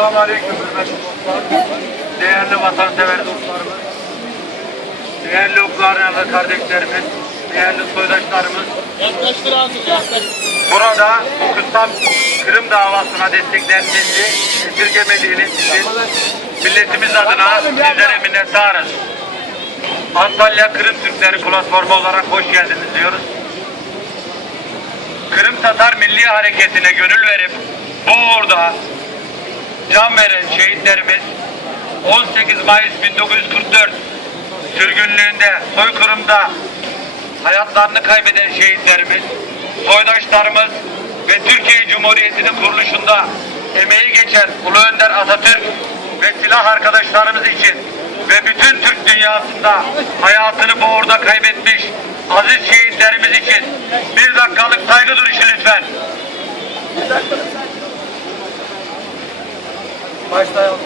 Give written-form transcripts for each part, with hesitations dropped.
Selamünaleyküm hürmetli dostlar, değerli vatansever dostlarımız, değerli Ukraynalı kardeşlerimiz, değerli soydaşlarımız. Burada bu kutsal Kırım davasına desteklerinizi esirgemediğiniz için milletimiz adına sizlere minnettarız. Antalya Kırım Türkleri platformu olarak hoş geldiniz diyoruz. Kırım Tatar Milli Hareketi'ne gönül verip bu uğurda can veren şehitlerimiz 18 Mayıs 1944 sürgünlüğünde, soykırımda hayatlarını kaybeden şehitlerimiz, soydaşlarımız ve Türkiye Cumhuriyeti'nin kuruluşunda emeği geçen Ulu Önder Atatürk ve silah arkadaşlarımız için ve bütün Türk dünyasında hayatını bu uğurda kaybetmiş aziz şehitlerimiz için bir dakikalık saygı duruşu lütfen. Başlayalım.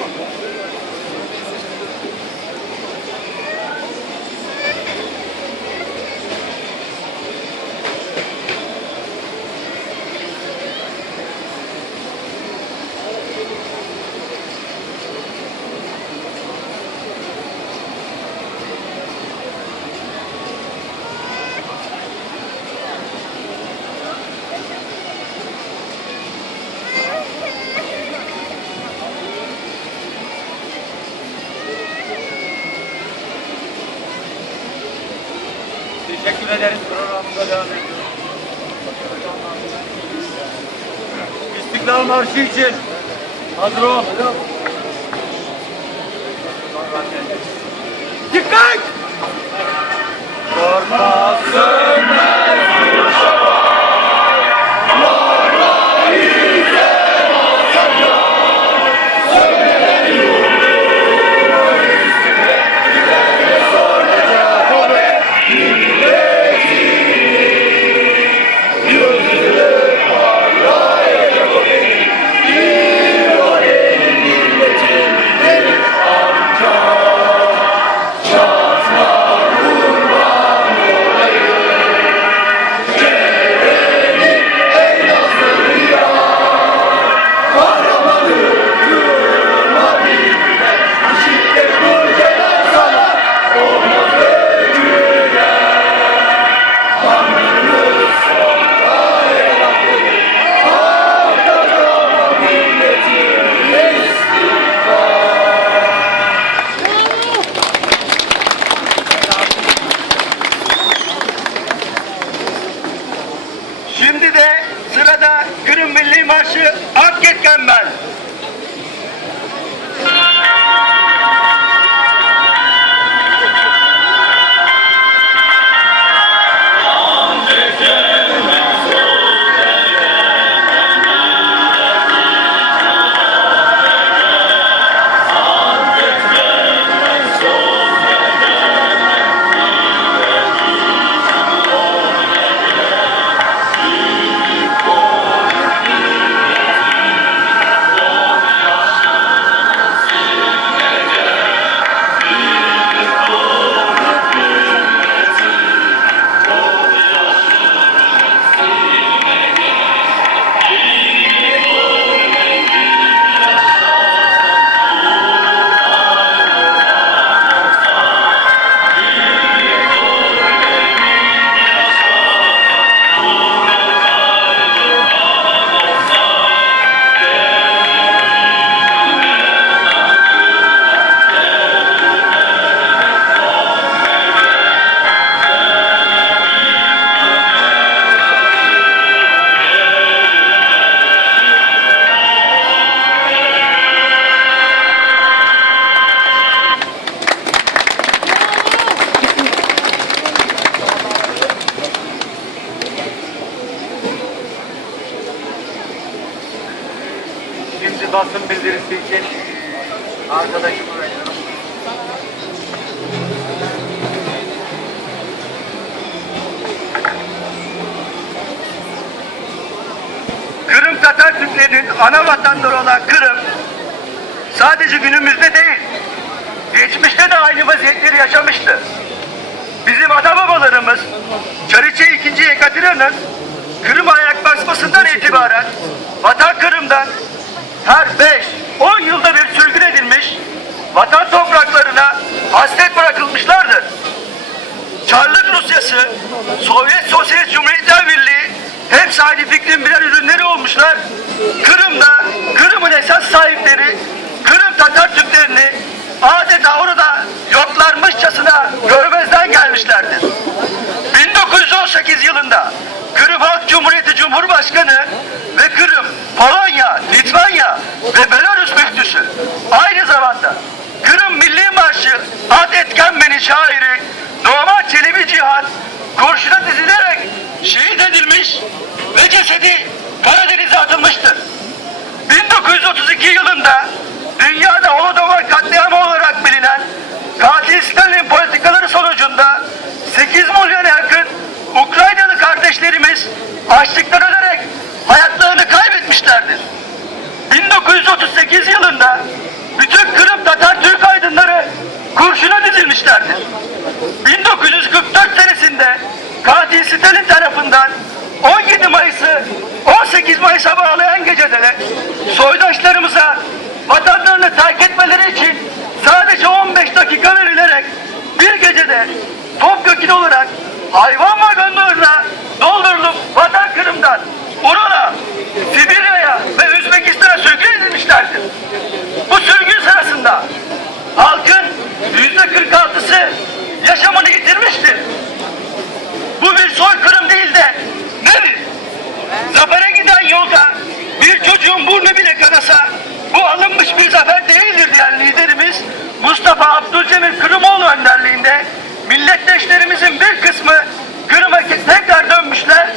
Teşekkür ederiz. Programımıza devam ediyoruz. İstiklal Marşı için hazır ol. Dikkat! Korkmaz sönmez bu şafak, varla yüzemez sancak, sönmeden yurdu üstüne gider soracak o be. Şimdi de sırada Kırım Milli Marşı Akketkenmel. Şimdi basın bildirisi için arkadaşımı veriyorum. Kırım Tatar Türklerinin ana vatanları olan Kırım sadece günümüzde değil, geçmişte de aynı vaziyetleri yaşamıştı. Bizim ata babalarımız Çariçe II. Yekaterina'nın Kırım'a ayak basmasından itibaren Vatan Kırım'dan her 5-10 yıl edilmişlerdir. 1918 yılında Kırım Halk Cumhuriyeti Cumhurbaşkanı ve Kırım, Polonya, Litvanya ve Belarus müftüsü aynı zamanda Kırım Milli Marşı Ad Etkenmen'in şairi Doğma Çelebi Cihan kurşuna dizilerek şehit edilmiş ve cesedi Karadeniz'e atılmıştır. 1932 yılında dünyada Holodomor katliamı olarak bilinen katil Stalin politikaları sonucunda 8 milyona yakın Ukraynalı kardeşlerimiz açlıktan ölerek hayatlarını kaybetmişlerdir. 1938 yılında bütün Kırım Tatar Türk aydınları kurşuna dizilmişlerdir. 1944 senesinde katil Stalin tarafından 17 Mayıs'ı 18 Mayıs'a bağlayan gecede soydaşlarımıza vatanlarını terk etmeleri için sadece 15 dakika verilerek bir gecede topyekün olarak hayvan vagonlarına doldurulup Vatan Kırım'dan Ural'a, Sibirya'ya ve Özbekistan'a sürgün edilmişlerdir. Bu sürgün sırasında halkın %46'sı yaşamını yitirmiştir. Bu bir soykırım değil de nedir? Zafere giden yolda bir çocuğun burnu bile kanasa bu alınmış bir zafer değildir diyen liderimiz Mustafa Abdülcemil Kırımoğlu önderliğinde milletleşlerimizin bir kısmı Kırım'a tekrar dönmüşler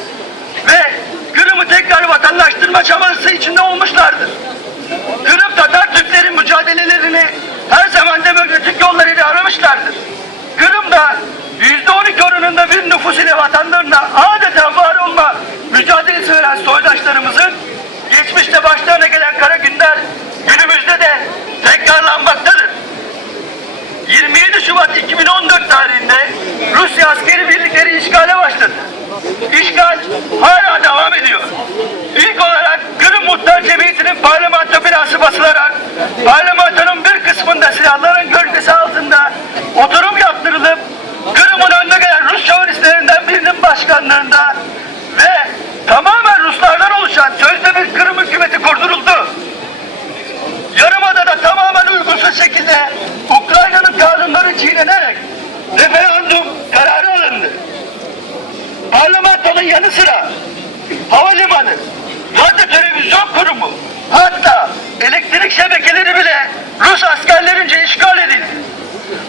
ve Kırım'ı tekrar vatandaştırma çabası içinde olmuşlardır. Kırım Tatar Türklerin mücadelelerini her zaman demokratik yollarıyla aramışlardır. Kırım'da %12 oranında bir nüfus ile vatanlarına adeta var olma mücadelesi veren soydaşlarımızın geçmişte başlarına gelen kara günler günümüzde de tekrarlanmaktadır. 27 Şubat 2014 tarihinde Rusya askeri birlikleri işgale başladı. İşgal hala devam ediyor. İlk olarak Kırım Muhtar Cemiyeti'nin parlamento binası basılarak parlamentonun bir kısmında silahların gölgesi altında oturum yaptırılıp Kırım'ın önüne gelen Rus şövalyeslerinden birinin başkanlığında ve tamamen Ruslardan oluşan sözde bir Kırım hükümeti kurduruldu. Yarımada'da tamamen uygunsuz şekilde Ukrayna'nın kanunları çiğnenerek referandum kararı alındı. Parlamentonun yanı sıra havalimanı, radyo televizyon kurumu, hatta elektrik şebekeleri bile Rus askerlerince işgal edildi.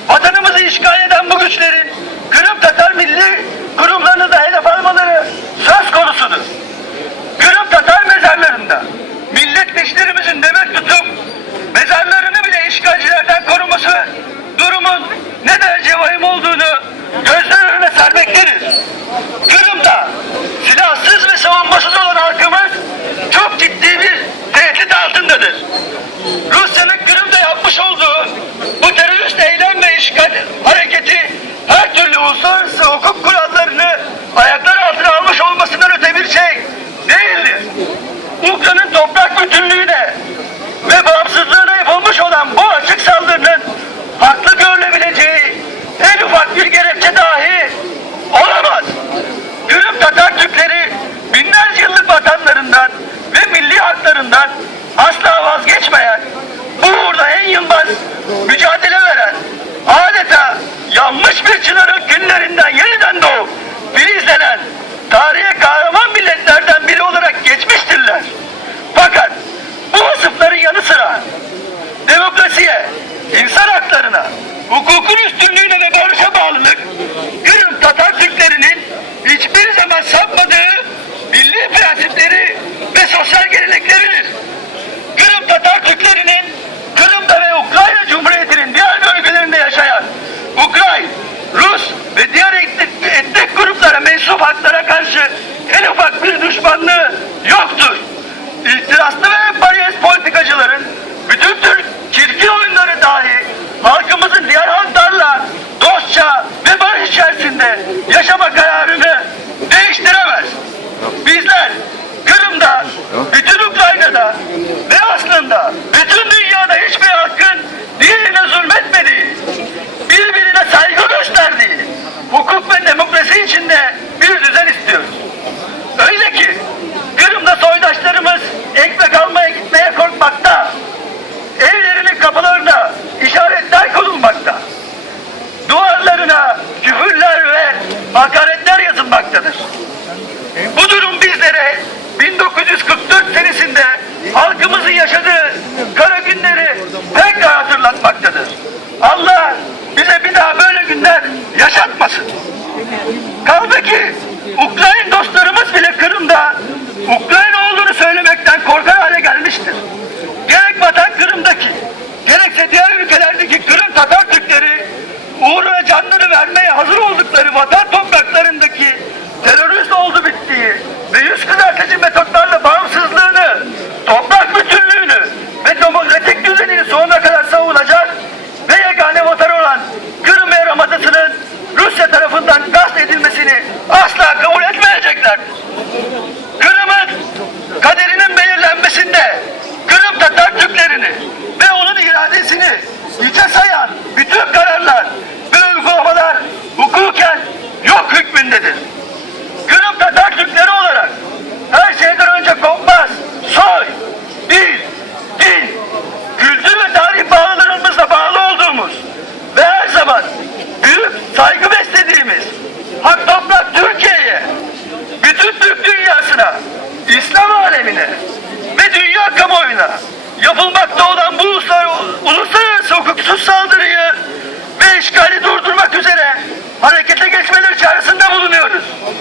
Vatanımızı işgal eden bu güçlerin Kırım Tatar milli kurumlarını da hedef almaları söz konusudur. Kırım Tatar mezarlarında milletleşlerimizin nöbet tutup mezarlarını bile işgalcilerden koruması durumun ne derece vahim olduğunu gözler önüne sermektedir. Kırım'da silahsız ve savunmasız olan halkımız çok ciddi bir tehdit altındadır. Rusya'nın Kırım'da yapmış olduğu bu terörist eylem ve işgal hareketi her türlü uluslararası hukuk kurallarını ayaklar altına almış olmasından öte bir şey değildir. Ukrayna'nın toprak bütünlüğüne ve bağımsızlığına yapılmış olan bu açık saldırının haklı görülebileceği en ufak bir gerekçe dahi olamaz. Kırım Tatar Türkleri binlerce yıllık vatanlarından ve milli haklarından asla vazgeçmeyen, bu uğurda en yılmaz mücadele veren, adeta hatırlatmaktadır. Allah bize bir daha böyle günler yaşatmasın. Kaldı ki